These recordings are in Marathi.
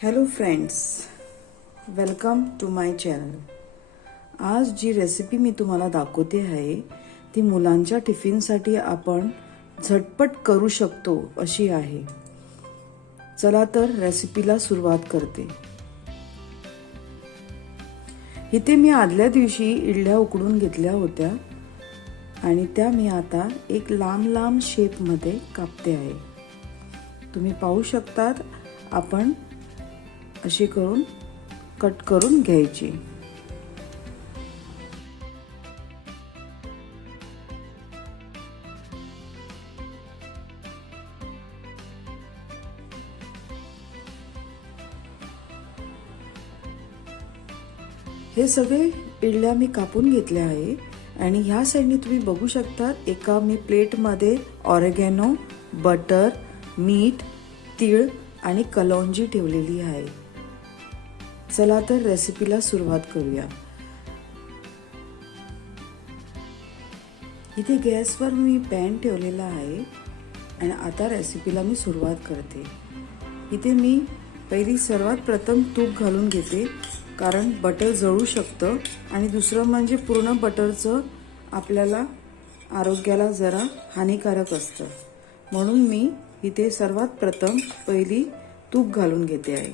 Hello friends, welcome to my channel. आज जी रेसिपी मी तुम्हाला दाखवते आहे ती मुलांच्या टिफिनसाठी आपण झटपट करू शकतो अशी आहे. चला तर रेसिपीला सुरुवात करते. इथे मी आदल्या दिवशी इडल्या उकडून घेतल्या होत्या आणि त्या मी आता एक लांब लांब शेपमध्ये कापते आहे. तुम्ही पाहू शकतात आपण अशी करून कट करून घ्यायची. हे सगळे इडल्या मी कापून घेतल्या आहे आणि ह्या साईडने तुम्ही बघू शकता एका मी प्लेटमध्ये ऑरेगॅनो, बटर, मीठ, तीळ आणि कलौंजी ठेवलेली आहे. चला तर रेसिपीला सुरुवात करूया. इथे गॅसवर मी पॅन ठेवलेला आहे आणि आता रेसिपीला मी सुरुवात करते. इथे मी पहिली सर्वात प्रथम तूप घालून घेते, कारण बटर जळू शकतं आणि दुसरं म्हणजे पूर्ण बटरचं आपल्याला आरोग्याला जरा हानिकारक असतं. म्हणून मी इथे सर्वात प्रथम पहिली तूप घालून घेते आहे.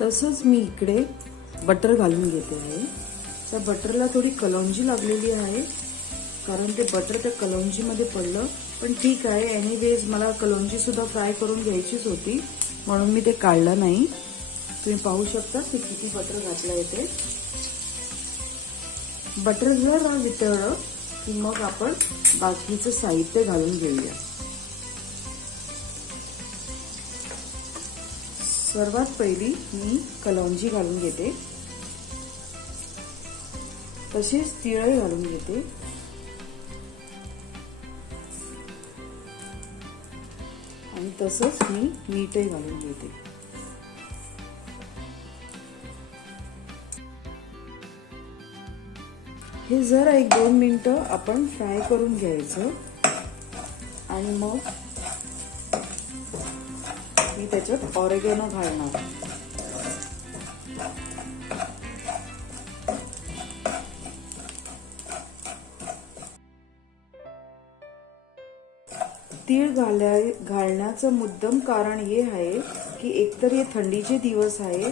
तसंच मी इकडे बटर घालून घेते आहे. त्या बटरला थोडी कलौंजी लागलेली आहे, कारण ते बटर त्या कलौंजीमध्ये पडलं. पण ठीक आहे, एनिवेज मला कलौंजी सुद्धा फ्राय करून घ्यायचीच होती, म्हणून मी ते काढलं नाही. तुम्ही पाहू शकता की किती बटर घातलं येते. बटर जर वितळलं की मग आपण बाकीचं साहित्य घालून घेऊया. सर्वात पहिली मी कलौंजी घालून घेते, तसेच तीळ घालून घेते आणि तसंच मी मीठही घालून घेते. हे जरा 1-2 मिनिटं आपण फ्राय करून घ्यायचं आणि मग मी त्याच्यात ऑरेगॅनो घालणार. तीळ घालण्याचं मुद्दाम कारण हे आहे की एकतर हे थंडीचे दिवस आहे,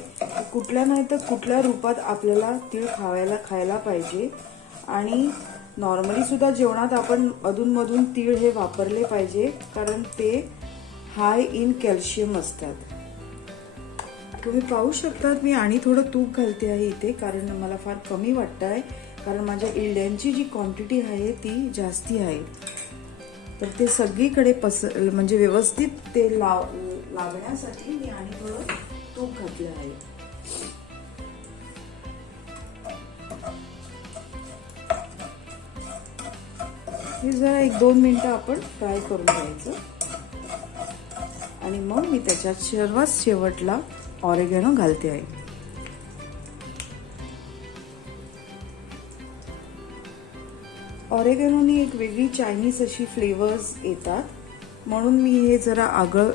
कुठल्या नाही तर कुठल्या रूपात आपल्याला तीळ खायला पाहिजे. आणि नॉर्मली सुद्धा जेवणात आपण अधूनमधून तीळ हे वापरले पाहिजे, कारण ते हाय इन कॅल्शियम असतात. तुम्ही पाहू शकतात मी आणि थोडं तूप घालते आहे इथे, कारण मला फार कमी वाटत आहे, कारण माझ्या इडल्यांची जी क्वांटिटी आहे ती जास्ती आहे. तर ते सगळीकडे म्हणजे व्यवस्थित ते लागण्यासाठी मी आणि थोडं तूप घातलं आहे. हे जरा 1-2 मिनिटं आपण फ्राय करून घ्यायचं आणि मग मी त्याच्यात सर्वात शेवटला ऑरेगॅनो घालते आहे. ऑरेगॅनोनी एक वेगळी चायनीज अशी फ्लेवर्स येतात, म्हणून मी हे जरा आगळ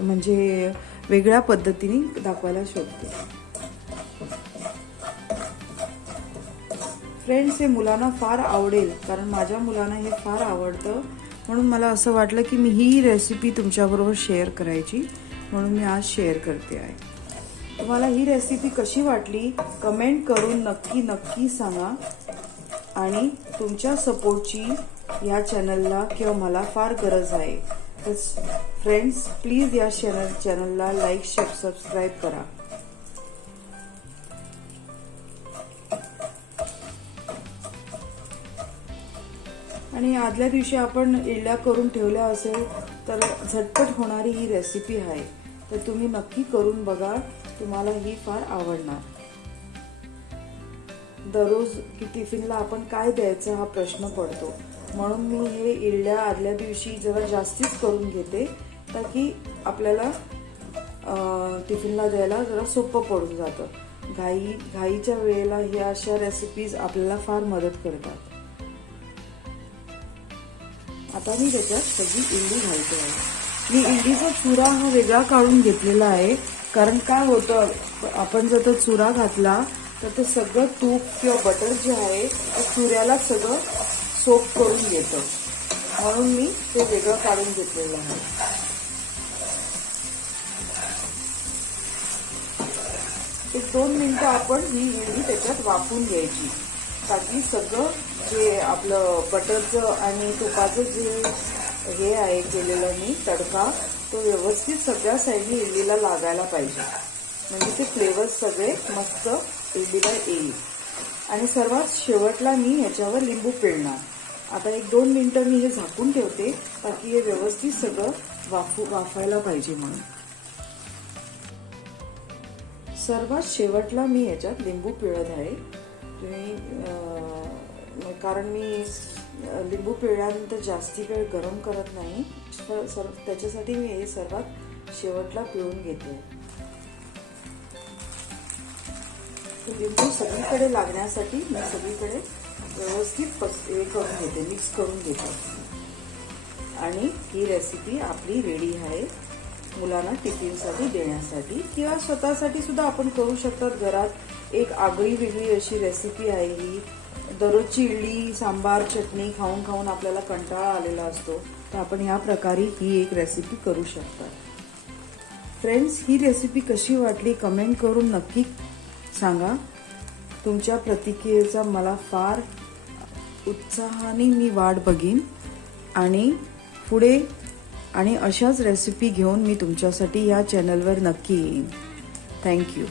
म्हणजे वेगळ्या पद्धतीने दाखवायला शोधते. फ्रेंड्स, हे मुलांना फार आवडेल, कारण माझ्या मुलांना हे फार आवडतं. म्हणून मला असं वाटलं की मी ही रेसिपी तुमच्याबरोबर शेअर करायची, म्हणून मी आज शेअर करते आहे. तुम्हाला ही रेसिपी कशी वाटली कमेंट करून नक्की सांगा. आणि तुमच्या सपोर्टची या चॅनलला किंवा मला फार गरज आहे. तर फ्रेंड्स, प्लीज या चॅनलला लाईक, शेअर, सबस्क्राईब करा. आणि आदल्या दिवशी आपण इडल्या करून ठेवल्या असेल तर झटपट होणारी ही रेसिपी आहे. तर तुम्ही नक्की करून बघा, तुम्हाला ही फार आवडणार. दररोज की टिफिनला आपण काय द्यायचं हा प्रश्न पडतो, म्हणून मी हे इडल्या आदल्या दिवशी जरा जास्तीच करून घेते, ताकी आपल्याला टिफिनला द्यायला जरा सोपं पडून जातं. घाईच्या वेळेला ह्या अशा रेसिपीज आपल्याला फार मदत करतात. आता मी त्याच्यात सगळी इडली घालते आहे. मी इडलीचा चुरा हा वेगळा काढून घेतलेला आहे, कारण काय होतं, आपण जर तो चुरा घातला तर ते सगळं तूप किंवा बटर जे आहे ते चुऱ्याला सगळं सोक करून घेतं, म्हणून मी ते वेगळं काढून घेतलेलं आहे. एक 2 मिनिटं आपण ही इडली त्याच्यात वाफवून घ्यायची, ताकी सगळं जे आपलं बटरचं आणि तुपाचं जे हे आहे केलेलं मी तडका, तो व्यवस्थित सगळ्या साईडनी इडलीला लागायला पाहिजे, म्हणजे ते फ्लेवर्स सगळे मस्त इडलीला येईल. आणि सर्वात शेवटला मी ह्याच्यावर लिंबू पिळणार. आता 1-2 मिनिटं मी हे झाकून ठेवते, ताकी हे व्यवस्थित सगळं वाफायला पाहिजे म्हणून. सर्वात शेवटला मी ह्याच्यात लिंबू पिळत आहे. कारण मी लिंबू पिळल्यानंतर जास्ती वेळ गरम करत नाही, त्याच्यासाठी मी हे सर्वात शेवटला पिळून घेते. लिंबू सगळीकडे लागण्यासाठी मी सगळीकडे व्यवस्थित हे करून घेते, मिक्स करून घेते. आणि ही रेसिपी आपली रेडी आहे मुलांना टिफिनसाठी देण्यासाठी, किंवा स्वतःसाठी सुद्धा आपण करू शकतात घरात. एक आगळी वेगळी अशी रेसिपी आहे ही. दररोजची इडली सांबार चटणी खाऊन खाऊन आपल्याला कंटाळा आलेला असतो, तर आपण ह्या प्रकारे ही एक रेसिपी करू शकता. फ्रेंड्स, ही रेसिपी कशी वाटली कमेंट करून नक्की सांगा. तुमच्या प्रतिक्रियेचा मला फार उत्साहाने मी वाट बघीन, आणि पुढे आणि अशाच रेसिपी घेऊन मी तुमच्यासाठी या चॅनलवर नक्की येईन. थँक्यू.